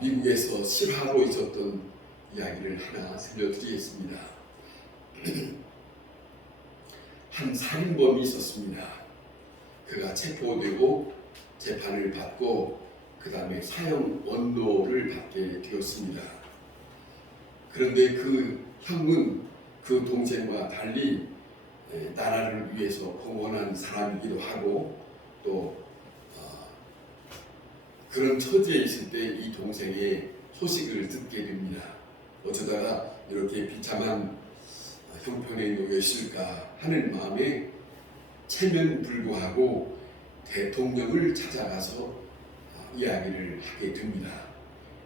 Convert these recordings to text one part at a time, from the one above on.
미국에서 실화로 있었던 이야기를 하나 들려드리겠습니다. 한 살인범이 있었습니다. 그가 체포되고 재판을 받고 그 다음에 사형 원로를 받게 되었습니다. 그런데 그 형은 그 동생과 달리 나라를 위해서 공헌한 사람이기도 하고 또 그런 처지에 있을 때 이 동생의 소식을 듣게 됩니다. 어쩌다가 이렇게 비참한 형편에 놓였을까 하는 마음에 체면불구하고 대통령을 찾아가서 이야기를 하게 됩니다.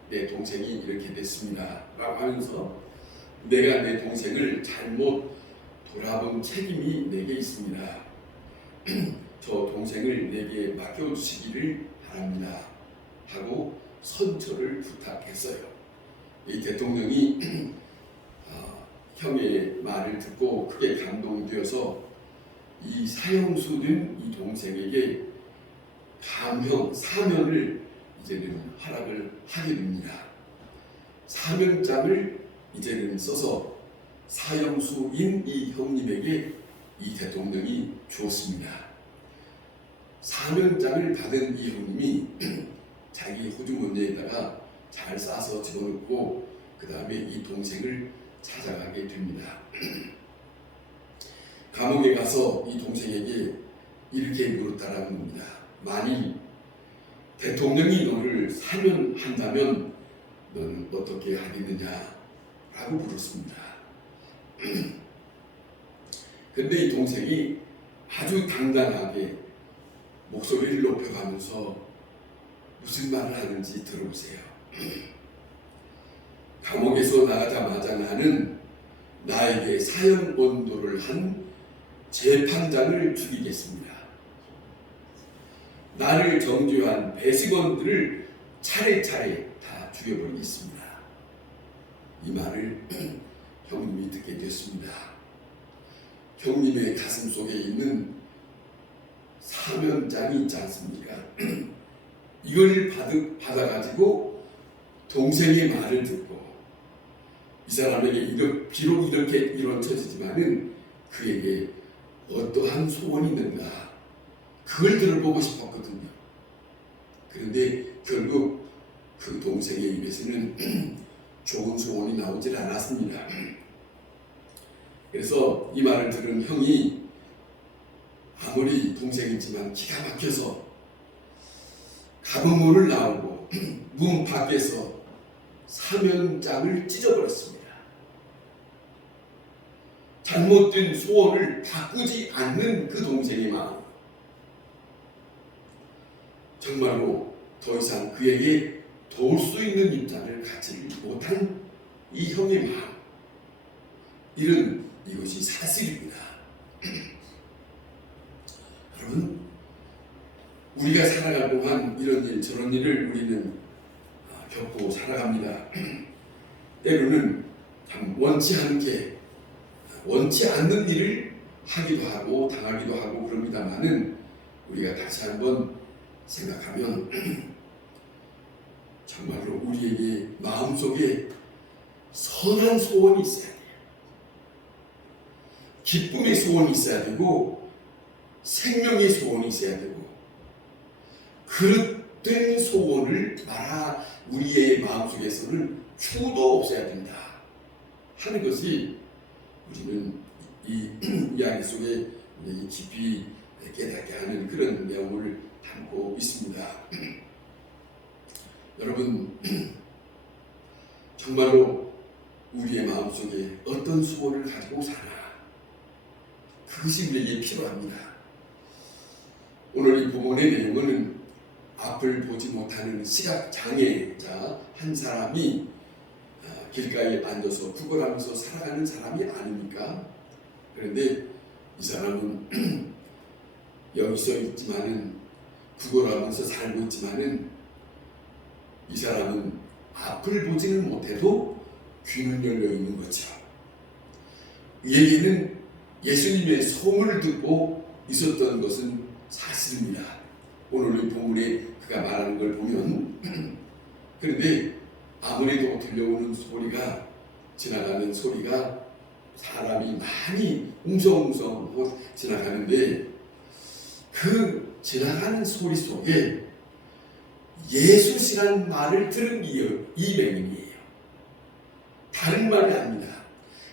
내 동생이 이렇게 됐습니다 라고 하면서 내가 내 동생을 잘못 돌아본 책임이 내게 있습니다. 저 동생을 내게 맡겨주시기를 바랍니다 하고 선처를 부탁했어요. 이 대통령이 형의 말을 듣고 크게 감동되어서 이 사형수된 이 동생에게 감형, 사면을 이제는 허락을 하게 됩니다. 사면장을 이제는 써서 사형수인 이 형님에게 이 대통령이 주었습니다. 사면장을 받은 이 형님이 자기 호주머니에다가 잘 싸서 집어넣고 그 다음에 이 동생을 찾아가게 됩니다. 감옥에 가서 이 동생에게 이렇게 물었다라는 겁니다. 만일 대통령이 너를 사면한다면 너는 어떻게 하겠느냐 라고 물었습니다. 근데 이 동생이 아주 당당하게 목소리를 높여가면서 무슨 말을 하는지 들어보세요. 감옥에서 나가자마자 나는 나에게 사형 원도를 한 재판장을 죽이겠습니다. 나를 정죄한 배심원들을 차례차례 다 죽여버리겠습니다. 이 말을 형님이 듣게 됐습니다. 형님의 가슴 속에 있는 사면장이 있지 않습니까? 이걸 받아가지고 동생의 말을 듣고 이 사람에게 비록 이렇게 이루어지지만은 그에게 어떠한 소원이 있는가 그걸 들어보고 싶었거든요. 그런데 결국 그 동생의 입에서는 좋은 소원이 나오질 않았습니다. 그래서 이 말을 들은 형이 아무리 동생이지만 기가 막혀서 감옥문을 나오고 문 밖에서 사면장을 찢어버렸습니다. 잘못된 소원을 바꾸지 않는 그 동생의 마음, 정말로 더 이상 그에게 도울 수 있는 입장을 갖지 못한 이 형의 마음, 이것이 사슬입니다. 여러분, 우리가 살아갈 동안 이런 일 저런 일을 우리는 겪고 살아갑니다. 때로는 참 원치 않는 일을 하기도 하고 당하기도 하고 그럽니다만은 우리가 다시 한번 생각하면 정말로 우리에게 마음속에 선한 소원이 있어야 돼요. 기쁨의 소원이 있어야 되고 생명의 소원이 있어야 되고 그릇된 소원을 우리의 마음속에서는 추도 없어야 된다 하는 것이 우리는 이 이야기 속에 깊이 깨닫게 하는 그런 내용을 담고 있습니다. 여러분, 정말로 우리의 마음속에 어떤 소원을 가지고 사나 그것이 우리에게 필요합니다. 오늘 이 본문의 내용은 앞을 보지 못하는 시각장애자 한 사람이 길가에 앉아서 구걸하면서 살아가는 사람이 아닙니까? 그런데 이 사람은 여기서 있지만은 구걸하면서 살고 있지만은 이 사람은 앞을 보지는 못해도 귀는 열려 있는 거죠. 얘기는 예수님의 소문을 듣고 있었던 것은 사실입니다. 오늘 이 본문에 그가 말하는 걸 보면 그런데 아무래도 들려오는 소리가, 지나가는 소리가 사람이 많이 웅성웅성 지나가는데, 그 지나가는 소리 속에 예수시라는 말을 들은 이 맹인이에요. 다른 말이 아닙니다.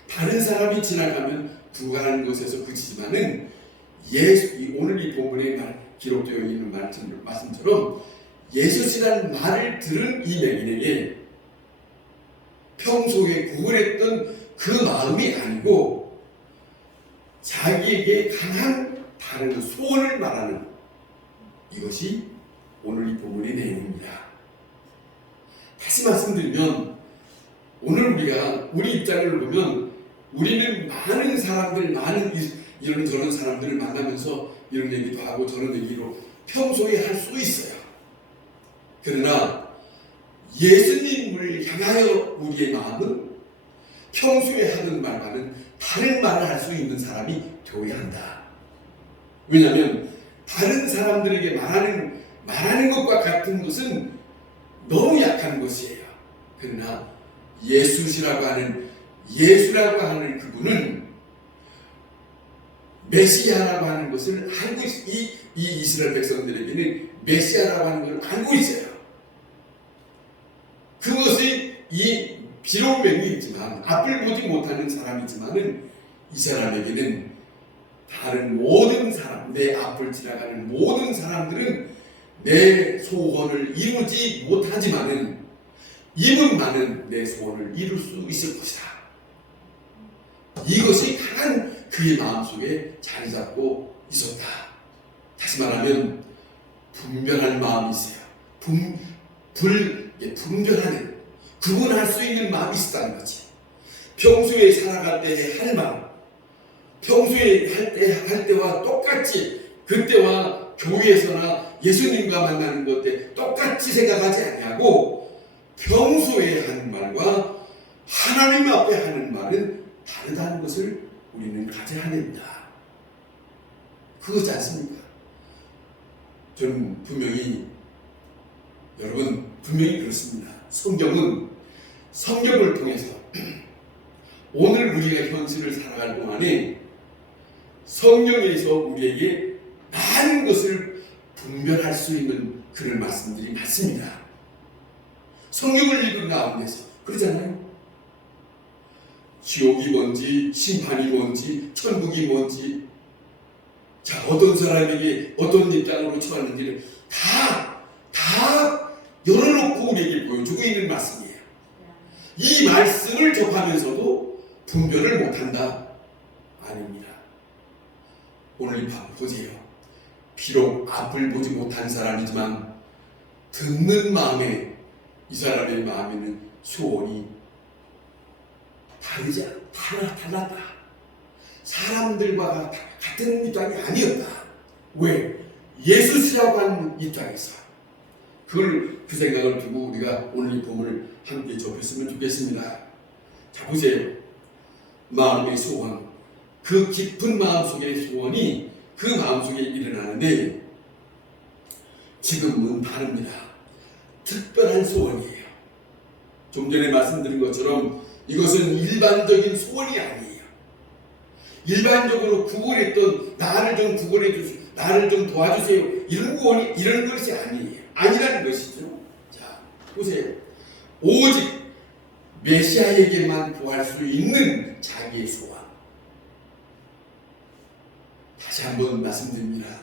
다른 사람이 지나가면 구가하는 것에서 그치지만은 오늘 이 본문에 기록되어 있는 말씀처럼 예수시라는 말을 들은 이 맹인에게 평소에 구걸했던 그 마음이 아니고 자기에게 강한 다른 소원을 말하는, 이것이 오늘 이 본문의 내용입니다. 다시 말씀드리면, 오늘 우리 입장을 보면 우리는 많은 사람들, 많은 이런저런 사람들을 만나면서 이런 얘기도 하고 저런 얘기로 평소에 할 수도 있어요. 그러나 예수님을 향하여 우리의 마음은 평소에 하는 말과는 다른 말을 할 수 있는 사람이 되어야 한다. 왜냐하면 다른 사람들에게 말하는 것과 같은 것은 너무 약한 것이에요. 그러나 예수라고 하는 그분은 메시아라고 하는 것을 알고 이 이스라엘 백성들에게는 메시아라고 하는 것을 알고 있어요. 그것이 비록 맹인이지만, 앞을 보지 못하는 사람이지만은 이 사람에게는 다른 모든 사람, 내 앞을 지나가는 모든 사람들은 내 소원을 이루지 못하지만은 이분만은 내 소원을 이룰 수 있을 것이다. 이것이 강한 그의 마음속에 자리 잡고 있었다. 다시 말하면 분별한 마음이 있어요. 분별하는, 구분할 수 있는 마음이 있었다는 거지. 평소에 살아갈 때 할 마음, 평소에 할 때와 똑같이, 그때와 교회에서나 예수님과 만나는 것 때 똑같이 생각하지 아니하고 평소에 하는 말과 하나님 앞에 하는 말은 다르다는 것을 우리는 가져야 됩니다. 그거지 않습니까? 저는 여러분 분명히 그렇습니다. 성경을 통해서 오늘 우리가 현실을 살아갈 동안에 성경에서 우리에게 많은 것을 분별할 수 있는 그런 말씀들이 많습니다. 성경을 읽은 가운데서 그러잖아요. 지옥이 뭔지, 심판이 뭔지, 천국이 뭔지, 자, 어떤 사람에게 어떤 입장으로 처했는지를 다 열어놓고 우리에게 보여주고 있는 말씀이에요. 이 말씀을 접하면서도 분별을 못한다? 아닙니다. 오늘 이 밥 보세요. 비록 앞을 보지 못한 사람이지만 듣는 마음에, 이 사람의 마음에는 소원이 달랐다. 사람들과 같은 입장이 아니었다. 왜? 예수시라고 하는 입장에서. 그 생각을 두고 우리가 오늘 이 본문을 함께 접했으면 좋겠습니다. 자, 보세요. 마음의 소원, 그 깊은 마음속의 소원이 그 마음속에 일어나는데 지금은 다릅니다. 특별한 소원이에요. 좀 전에 말씀드린 것처럼 이것은 일반적인 소원이 아니에요. 일반적으로 구걸했던 나를 좀 구걸해 주세요, 나를 좀 도와주세요, 이런 것이 아니라는 것이죠. 자, 보세요. 오직 메시아에게만 구할 수 있는 자기의 소원. 다시 한번 말씀드립니다.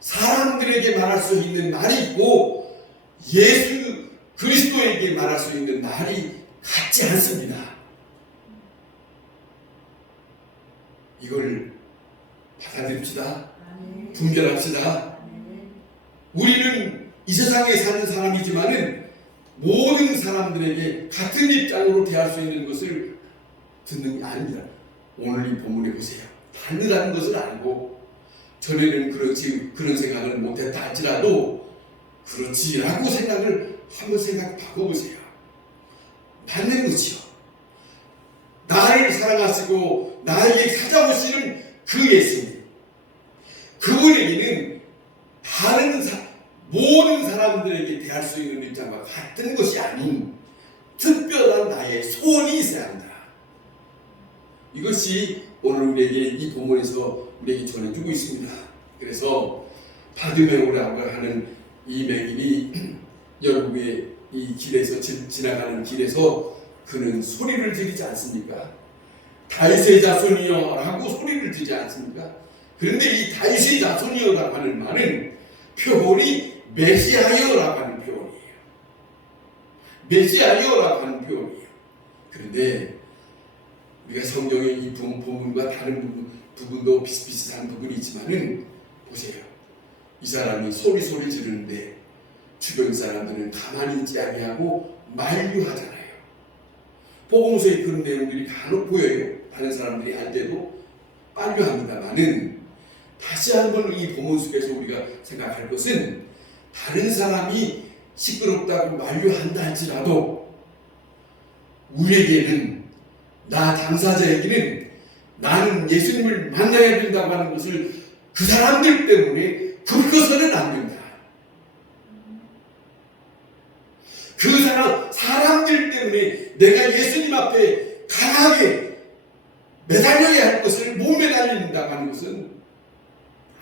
사람들에게 말할 수 있는 말이 있고 예수 그리스도에게 말할 수 있는 말이 같지 않습니다. 이걸 받아들입시다. 분별합시다. 우리는 이 세상에 사는 사람이지만은 모든 사람들에게 같은 입장으로 대할 수 있는 것을 듣는 게 아닙니다. 오늘 이 본문에 보세요. 다르다는 것을 알고 전에는 그런 생각을 못했다 할지라도 그렇지라고 한번 바꿔보세요. 맞는 거지요. 나를 사랑하시고 나에게 찾아오시는 그 예수님, 그분에게는 모든 사람들에게 대할 수 있는 입장과 같은 것이 아닌 특별한 나의 소원이 있어야 한다. 이것이 오늘 우리에게 이 본문에서 우리에게 전해주고 있습니다. 그래서 바드메오라고 하는 이 맹인이 여러분의 이 길에서 지나가는 길에서 그는 소리를 지르지 않습니까? 다윗의 자손이여 라고 소리를 지르지 않습니까? 그런데 이 다윗의 자손이여라고 하는 말은 표본이 메시아여라고 하는 표현이에요. 메시아여라고 하는 표현이에요. 그런데 우리가 성경의 이 본문과 다른 부분도 비슷비슷한 부분이 있지만은 보세요. 이 사람이 소리 지르는데 주변 사람들은 가만히 있지 아니하고 만류하잖아요. 복음서에 그런 내용들이 간혹 보여요. 다른 사람들이 알 때도 만류합니다만은 다시 한번 이 본문 속에서 우리가 생각할 것은 다른 사람이 시끄럽다고 만류한다 할지라도 우리에게는 나 당사자에게는 나는 예수님을 만나야 된다고 하는 것을 그 사람들 때문에 긁어서는 안 된다. 그 사람들 때문에 내가 예수님 앞에 강하게 매달려야 할 것을 못 매달린다고 하는 것은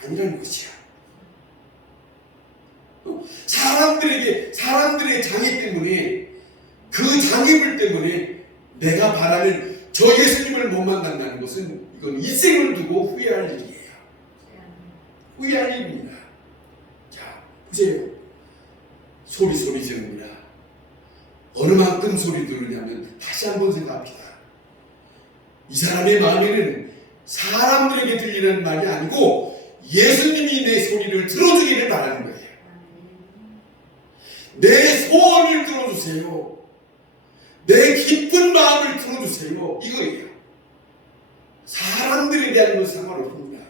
아니라는 것이야. 사람들의 장애 때문에 그 장애물 때문에 내가 바라는 저 예수님을 못 만난다는 것은 이건 인생을 두고 후회할 일이에요. 후회할 일입니다. 자, 보세요. 소리 지릅니다. 어느 만큼 소리 들으냐면 다시 한번 생각합시다. 이 사람의 마음에는 사람들에게 들리는 말이 아니고 예수님이 내 소리를 들어주기를 바라는 거예요. 내 소원을 들어주세요. 내 기쁜 마음을 들어주세요. 이거예요. 사람들에게 하는 건 상관없습니다.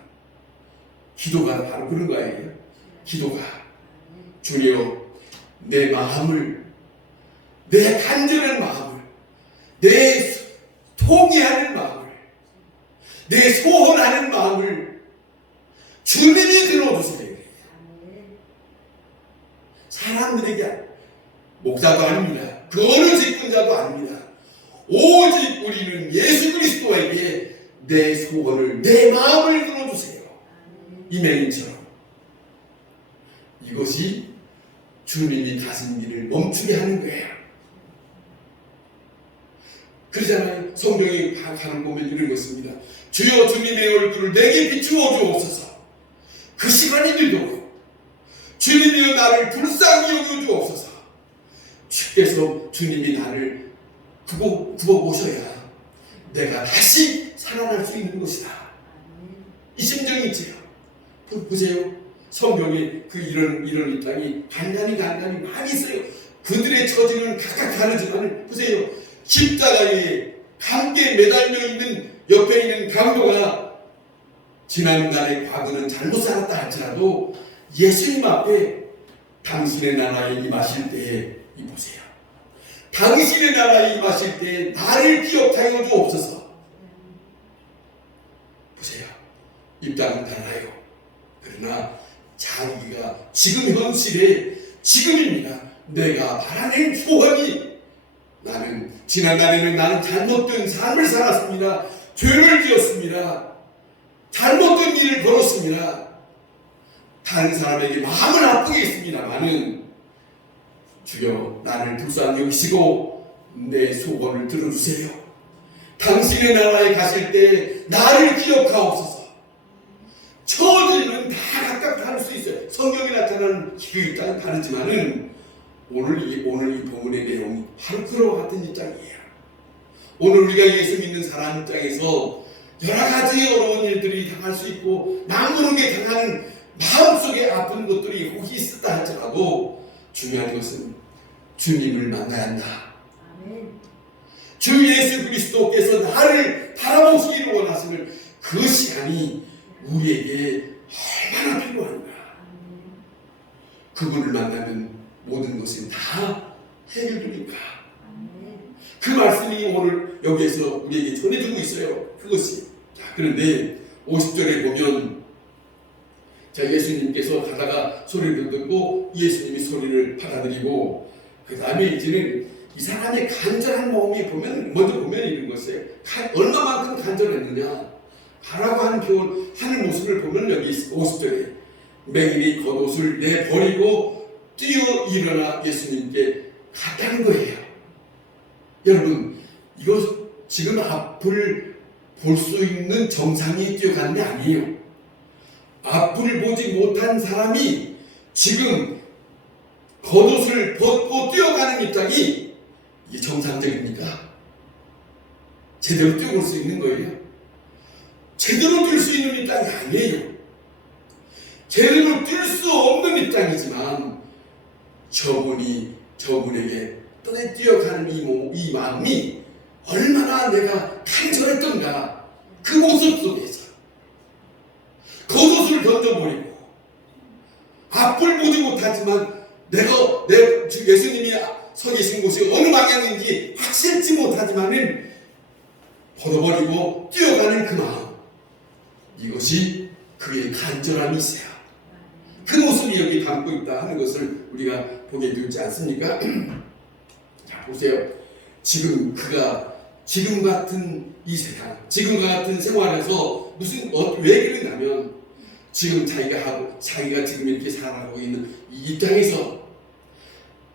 기도가 바로 그런 거예요. 기도가 주여 내 마음을, 내 간절한 마음을, 내 통회하는 마음을, 내 소원하는 마음을 주님이 들어주세요. 사람들에게, 목사도 아닙니다. 그 어느 직분자도 아닙니다. 오직 우리는 예수 그리스도에게 내 소원을, 내 마음을 들어주세요. 이 맹인처럼. 이것이 주님이 가슴길을 멈추게 하는 거예요. 그러잖아요. 성경에 가는 보면 이런 것입니다. 주여 주님의 얼굴을 내게 비추어 주옵소서. 그 시간이 들도록 주님이여 나를 불쌍히 여겨 주옵소서. 주께서 주님이 나를 구워보셔야 내가 다시 살아날 수 있는 것이다. 이 심정이 있지요. 보세요. 성경에 이런 입장이 간간히 많이 있어요. 그들의 처지는 각각 다르지만 보세요. 십자가에 함께 매달려 있는 옆에 있는 강도가 지난날의 과거는 잘못 살았다 할지라도 예수님 앞에 당신의 나라에 임하실 때에 보세요. 당신의 나라에 임하실 때에 나를 기억하여 주옵소서. 보세요. 입장은 달라요. 그러나 자기가 지금 현실에 지금입니다. 내가 바라는 소원이 나는 지난날에는 나는 잘못된 삶을 살았습니다. 죄를 지었습니다. 잘못된 일을 벌었습니다. 다른 사람에게 마음을 아프게 했습니다만은 주여 나를 불쌍히 여기시고 내 소원을 들어주세요. 당신의 나라에 가실 때 나를 기억하옵소서. 처지는 다 각각 다를 수 있어요. 성경에 나타나는 그 입장은 다르지만은 오늘 이 본문의 내용이 바로 그와 같은 입장이에요. 오늘 우리가 예수 믿는 사람 입장에서 여러 가지 어려운 일들이 당할 수 있고 남 모르게 당하는 마음속에 아픈 것들이 혹시 있었다 할지라도 중요한 것은 주님을 만나야 한다. 주 예수 그리스도께서 나를 바라보시기를 원하시는 그 시간이 우리에게 얼마나 필요한가. 그분을 만나면 모든 것이 다 해결되니까. 그 말씀이 오늘 여기에서 우리에게 전해주고 있어요. 그것이. 자, 그런데 50절에 보면 자, 예수님께서 가다가 소리를 듣고 예수님이 소리를 받아들이고 그 다음에 이제는 이 사람의 간절한 마음이 먼저 보면 이런 것이에요. 얼마만큼 간절했느냐 가라고 하는 표현 하는 모습을 보면 여기 50절에 맹인이 겉옷을 내버리고 뛰어 일어나 예수님께 갔다는 거예요. 여러분, 이거 지금 앞을 볼 수 있는 정상이 뛰어가는 게 아니에요. 앞을 보지 못한 사람이 지금 겉옷을 벗고 뛰어가는 입장이 이게 정상적입니까? 제대로 뛰어볼 수 있는 거예요? 제대로 뛸 수 있는 입장이 아니에요. 제대로 뛸 수 없는 입장이지만 저분에게 뛰어가는 이 마음이 얼마나 내가 간절했던가. 그 모습 속에서 겉옷을 던져버리고 앞을 보지 못하지만 예수님이 서 계신 곳이 어느 방향인지 확실치 못하지만은 벗어버리고 뛰어가는 그 마음, 이것이 그의 간절함이 있어요. 그 모습이 여기 담고 있다 하는 것을 우리가 보게 되지 않습니까? 자, 보세요. 지금 같은 이 세상, 지금과 같은 생활에서 왜 그러냐면 지금 자기가 지금 이렇게 살아가고 있는 이 입장에서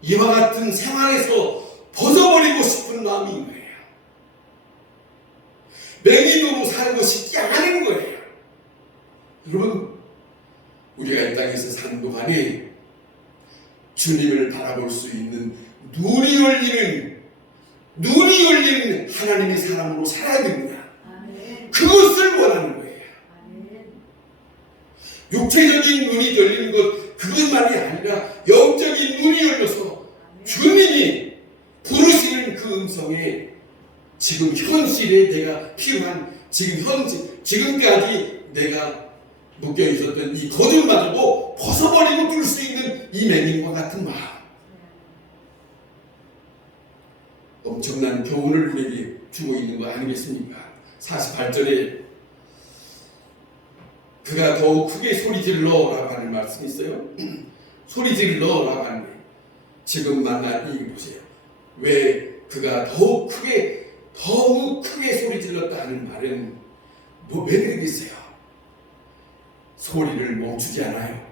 이와 같은 생활에서 벗어버리고 싶은 마음인 거예요. 맹인으로 살고 싶지 않은 거예요. 여러분, 우리가 이 땅에서 사는 동안에 주님을 바라볼 수 있는 눈이 열리는 하나님의 사람으로 살아야 됩니다. 그것을 원하는 거예요. 육체적인 눈이 열리는 것, 그것만이 아니라 영적인 눈이 열려서 주님이 부르시는 그 음성에 지금 현실에 내가 필요한 지금까지 내가 묶여 있었던 이 거듭마저도 벗어버리고 뛸 수 있는 이 맹인과 같은 마음, 엄청난 교훈을 우리에게 주고 있는 거 아니겠습니까? 48절에 그가 더욱 크게 소리질러라고 하는 말씀이 있어요. 소리질러라고 하는데 지금 만난 이 보세요. 왜 그가 더욱 크게 소리질렀다 하는 말은 왜 그러겠어요? 소리를 멈추지 않아요.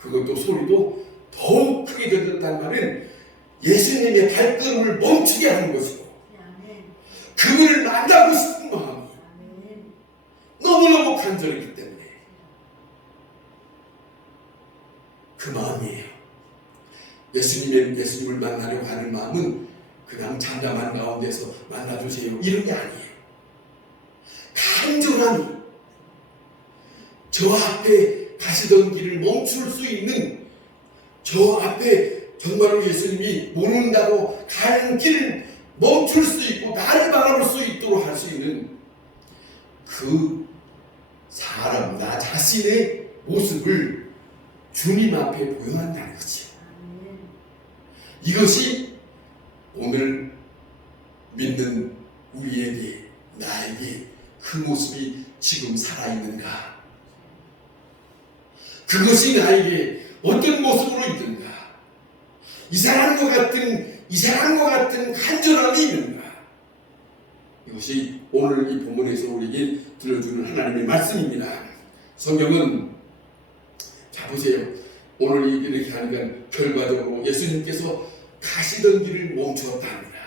그것도 소리도 더욱 크게 들렸다는 말은 예수님의 발걸음을 멈추게 하는 것이고 그분을 만나고 싶은 마음이 너무너무 간절했기 때문에 그 마음이에요. 예수님을 만나려고 하는 마음은 그냥 잠잠한 가운데서 만나주세요 이런 게 아니에요. 간절함이 저 앞에 가시던 길을 멈출 수 있는, 저 앞에 정말로 예수님이 모른다고 가는 길을 멈출 수 있고 나를 바라볼 수 있도록 할 수 있는 그 사람, 나 자신의 모습을 주님 앞에 보여한다는 거지. 이것이 오늘 믿는 우리에게, 나에게 그 모습이 지금 살아있는가? 그것이 나에게 어떤 모습으로 있든가? 이상한 것 같은 간절함이 있는가? 이것이 오늘 이 본문에서 우리에게 들려주는 하나님의 말씀입니다. 성경은, 자 보세요. 오늘 이렇게 하니까 결과적으로 예수님께서 가시던 길을 멈추었다 합니다.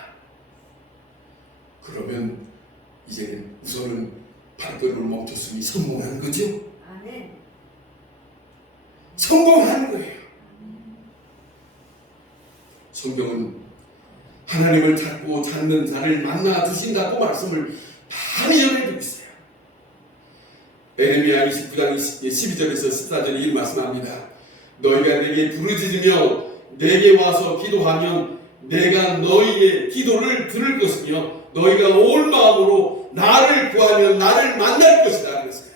그러면 이제는 우선은 발걸음을 멈췄으니 성공한 거죠? 아멘. 성공한 거예요. 성경은 하나님을 찾고 찾는 자를 만나 주신다고 말씀을 많이 전해주고 있어요. 에레미야 29장 12절에서 14절에 이 말씀합니다. 너희가 내게 부르짖으며 내게 와서 기도하면 내가 너희의 기도를 들을 것이며 너희가 온 마음으로 나를 구하면 나를 만날 것이다. 그랬어요.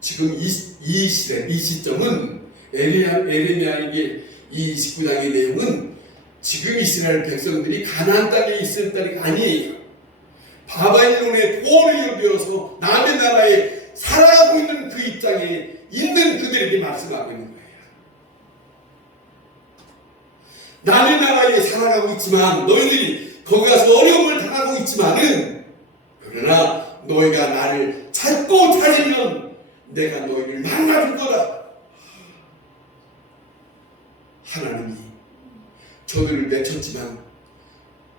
지금 이 시점은 에레미야에게 이 29장의 내용은 지금 이스라엘 백성들이 가나안 땅에 있을 때가 아니에요. 바벨론의 포로를 이어서 남의 나라에 살아가고 있는 그 입장에 있는 그들에게 말씀하고 있는 거예요. 나는 나라에 살아가고 있지만 너희들이 거기 가서 어려움을 당하고 있지만은 그러나 너희가 나를 찾고 찾으면 내가 너희를 만나줄 거다. 하나님이 저들을 내쳤지만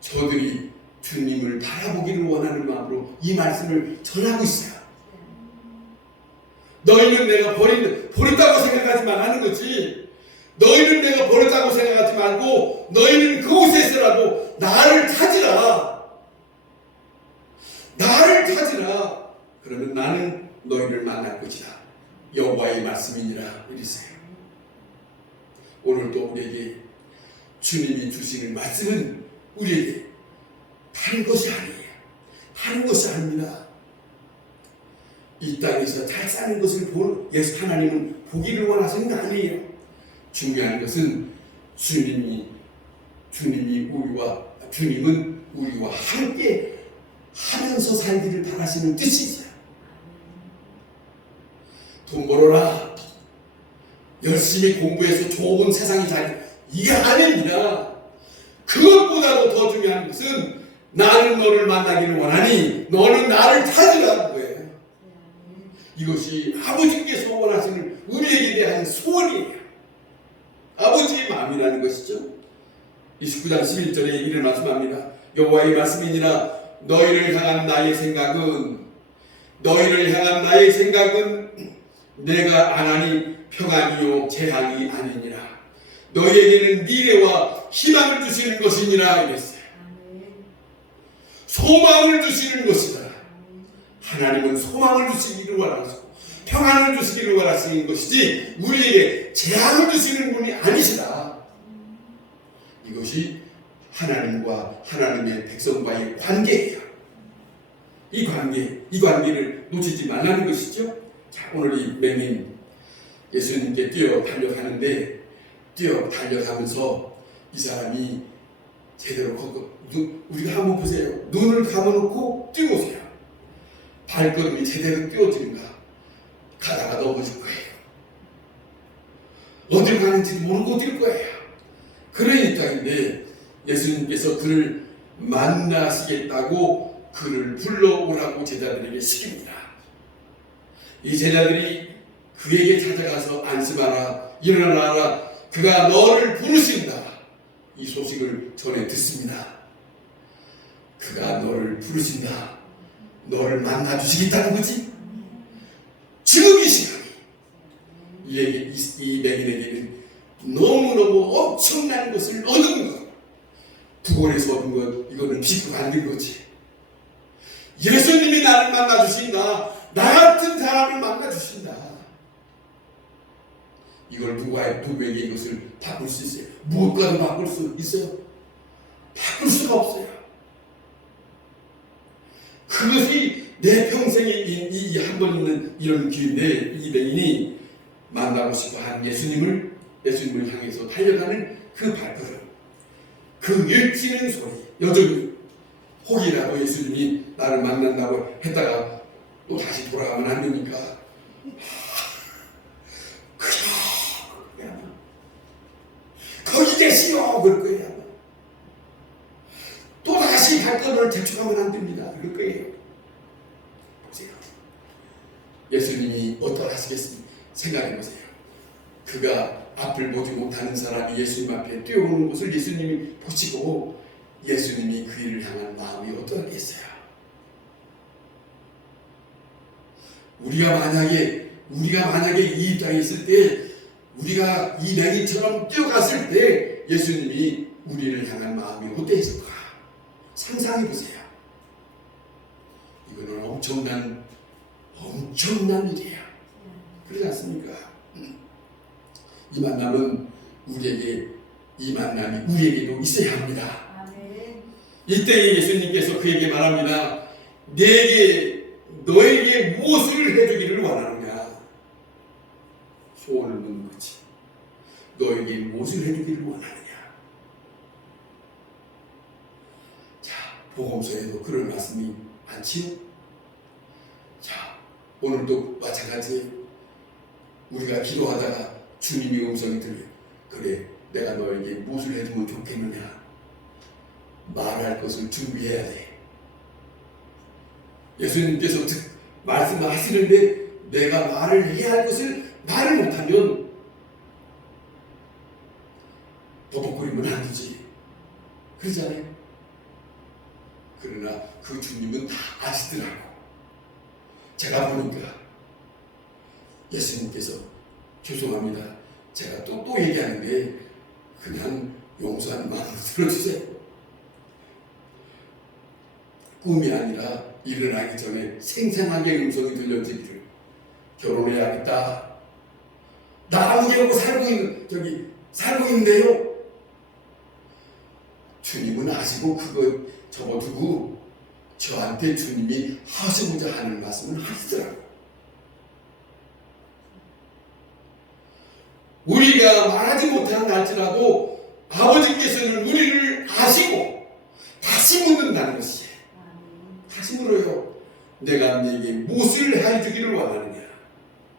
저들이 주님을 바라보기를 원하는 마음으로 이 말씀을 전하고 있어요. 너희는 내가 버렸다고 생각하지만 하는 거지. 너희는 내가 버렸다고 생각하지 말고 너희는 그곳에서라도 나를 찾으라. 나를 찾으라. 그러면 나는 너희를 만날 것이다. 여호와의 말씀이니라 이르세요. 오늘도 우리에게 주님이 주시는 말씀은 우리에게 다른 것이 아니에요. 하는 것이 아닙니다. 이 땅에서 잘 사는 것을 예수 하나님은 보기를 원하시는 게 아니에요. 중요한 것은 주님은 우리와 함께 하면서 살기를 바라시는 뜻이 있어요. 돈 벌어라. 열심히 공부해서 좋은 세상이 잘 이게 아닙니다. 그것보다도 더 중요한 것은 나는 너를 만나기를 원하니 너는 나를 찾으라는 거예요. 이것이 아버지께서 원하시는 우리에게 대한 소원이에요. 아버지의 마음이라는 것이죠. 29장 11절에 이런 말씀합니다. 여호와의 말씀이니라 너희를 향한 나의 생각은 내가 안 하니 평안이요 재앙이 아니니라. 너희에게는 미래와 희망을 주시는 것이니라 이랬어요. 소망을 주시는 것이다. 하나님은 소망을 주시기를 원하시고 평안을 주시기를 원하시는 것이지 우리에게 재앙을 주시는 분이 아니시다. 이것이 하나님과 하나님의 백성과의 관계예요. 이 관계를 놓치지 말라는 것이죠. 자, 오늘 이 맹인 예수님께 뛰어 달려가면서 이 사람이 제대로 우리가 한번 보세요. 눈을 감아놓고 뛰어오세요. 발걸음이 제대로 뛰어지는가 가다가 넘어질 거예요. 어딜 가는지 모르고 뛸 거예요. 그런 입장인데 예수님께서 그를 만나시겠다고 그를 불러오라고 제자들에게 시킵니다. 이 제자들이 그에게 찾아가서 안심하라 일어나라 그가 너를 부르신다 이 소식을 전해 듣습니다. 그가 너를 부르신다. 너를 만나주시겠다는 거지. 지금 이 시간이 이 맹인에게는 너무너무 엄청난 것을 얻은 것, 구걸에서 얻은 것, 이거는 기쁘고 만든 거지. 예수님이 나를 만나주신다. 나 같은 사람을 만나주신다. 이걸 누구에게 이것을 바꿀 수 있어요? 무엇과도 바꿀 수 있어요? 바꿀 수가 없어요. 그것이 내 평생에 이 한 번 있는 이런 기회인데 이 맹인이 만나고 싶어 한 예수님을 향해서 달려가는 그 발걸음, 그 일치는 소리, 여전히 혹이라도 예수님이 나를 만난다고 했다가 또 다시 돌아가면 안 되니까 거기 계시오 그럴 거예요. 또 다시 발걸음을 재촉하면 안 됩니다. 그럴 거예요. 보세요. 예수님이 어떠하시겠습니까? 생각해보세요. 그가 앞을 보지 못하는 사람이 예수님 앞에 뛰어오는 것을 예수님이 보시고 예수님이 그 일을 향한 마음이 어떠하겠어요? 우리가 만약에 이 입장에 있을 때 우리가 이 맹인처럼 뛰어갔을 때 예수님이 우리를 향한 마음이 어떠했을까? 상상해보세요. 이거는 엄청난 일이에요. 그렇지 않습니까? 이 만남은 이 만남이 우리에게도 있어야 합니다. 아멘. 이때 예수님께서 그에게 말합니다. 너에게 무엇을 해주기를 원하느냐? 소원을 묻는 거지. 너에게 무엇을 해주기를 원하느냐? 자, 복음서에도 그런 말씀이 많지요? 자, 오늘도 마찬가지예요. 우리가 기도하다가 주님이 음성이 들려요. 그래, 내가 너에게 무엇을 해주면 좋겠느냐? 말할 것을 준비해야 돼. 예수님께서 말씀하시는데 내가 말을 해야 할 것을 말을 못하면 버벅거리면 안 되지. 그러잖아요. 그러나 그 주님은 다 아시더라고. 제가 보니까 예수님께서 죄송합니다. 제가 또 얘기하는데 그냥 용서하는 마음으로 들어주세요. 꿈이 아니라 일어나기 전에 생생하게 음성이 들려지기를 결혼해야겠다. 나 아무개하고 살고 있는데요. 주님은 아시고 그거 접어두고 저한테 주님이 하시고자 하는 말씀을 하시더라고요. 우리가 말하지 못하는 할지라도 아버지께서는 우리를 아시고 다시 묻는다는 것이에요. 다시 물어요. 내가 네게 무엇을 해주기를 원하느냐.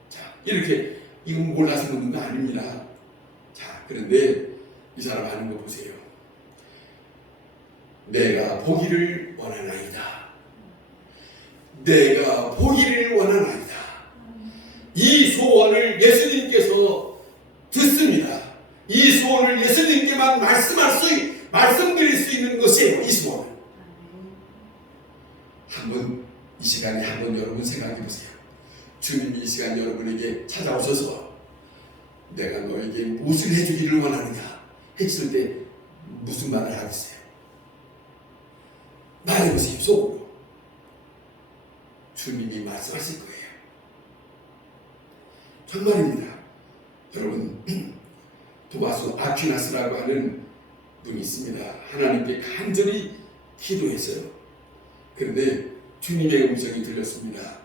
자, 이렇게 이건 몰라서 묻는 거 아닙니다. 자, 그런데 이 사람 하는 거 보세요. 내가 보기를 원하나이다. 내가 보기를 원하나이다. 이 소원을 예수님께서 듣습니다. 이 소원을 예수님께만 말씀드릴 수 있는 것이에요. 이 소원. 한번 이 시간에 한번 여러분 생각해 보세요. 주님이 이 시간 여러분에게 찾아오셔서 내가 너에게 무엇을 해주기를 원하느냐 했을 때 무슨 말을 하겠어요? 말해보세요. 속으로. 주님이 말씀하실 거예요. 정말입니다. 여러분, 도마스 아퀴나스라고 하는 분이 있습니다. 하나님께 간절히 기도했어요. 그런데 주님의 음성이 들렸습니다.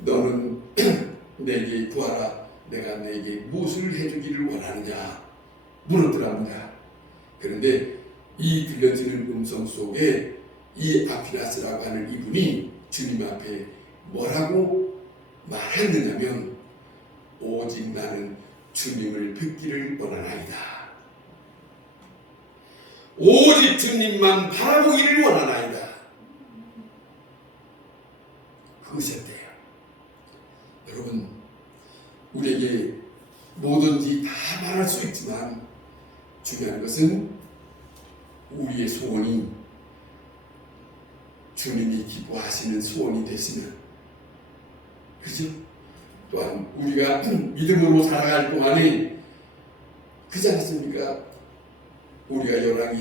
너는 내게 구하라. 내가 내게 무엇을 해주기를 원하느냐 물었더랍니다. 그런데 이 들려지는 음성 속에 이 아퀴나스라고 하는 이분이 주님 앞에 뭐라고 말했느냐면 오직 나는 주님을 뵙기를 원하나이다. 오직 주님만 바라보기를 원하나이다. 그것이었대요. 여러분, 우리에게 뭐든지 다 말할 수 있지만 중요한 것은 우리의 소원이 주님이 기뻐하시는 소원이 되시면, 그죠? 또한 우리가 믿음으로 살아갈 동안에 그렇지 않습니까? 우리가 열왕이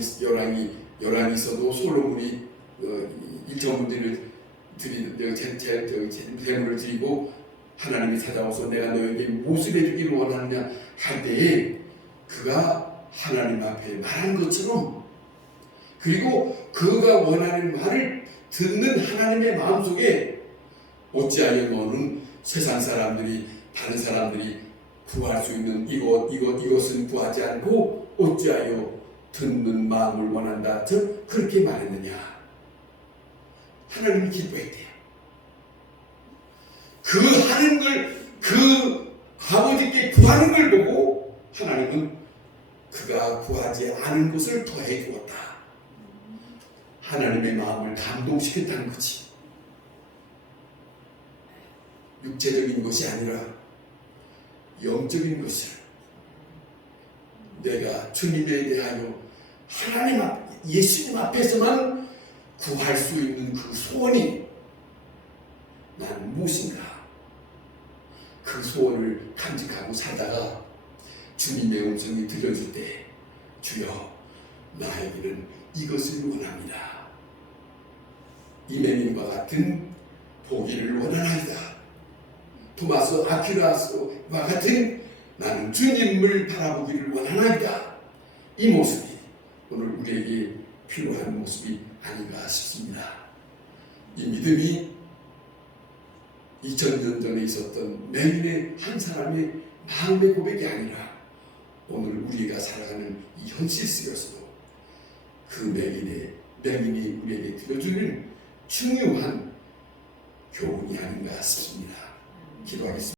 있어도 솔로몬이 일천문제를 제물을 드리고 하나님이 찾아와서 내가 너에게 무엇을 해주기를 원하느냐 할 때에 그가 하나님 앞에 말한 것처럼, 그리고 그가 원하는 말을 듣는 하나님의 마음속에 어찌하여 너는 세상 사람들이 다른 사람들이 구할 수 있는 이것은 구하지 않고 어찌하여 듣는 마음을 원한다. 그렇게 말했느냐. 하나님이 기뻐했대요. 그 하는 걸, 그 아버지께 구하는 걸 보고 하나님은 그가 구하지 않은 것을 더해 주었다. 하나님의 마음을 감동시켰다는 거지. 육체적인 것이 아니라 영적인 것을 내가 주님에 대하여 하나님 예수님 앞에서만 구할 수 있는 그 소원이 난 무엇인가? 그 소원을 간직하고 살다가 주님의 음성이 들려줄 때 주여 나에게는 이것을 원합니다. 이메님과 같은 보기를 원하나이다. 토마스 아퀴나스와 같은 나는 주님을 바라보기를 원하나이다. 이 모습이 오늘 우리에게 필요한 모습이 아닌가 싶습니다. 이 믿음이 2000년 전에 있었던 매일의 한 사람의 마음의 고백이 아니라 오늘 우리가 살아가는 이 현실 속에서도 그 맹인이 우리에게 들려주는 중요한 교훈이 아닌가 싶습니다. 기도하겠습니다.